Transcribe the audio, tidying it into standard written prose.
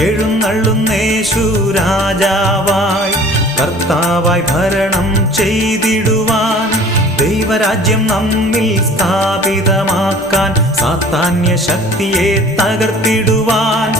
എഴുന്നള്ളുന്നേശു രാജാവായി കർത്താവായി ഭരണം ചെയ്തിടുവാൻ, ദൈവരാജ്യം നമ്മിൽ സ്ഥാപിതമാക്കാൻ, സാത്താന്യ ശക്തിയെ തകർത്തിടുവാൻ,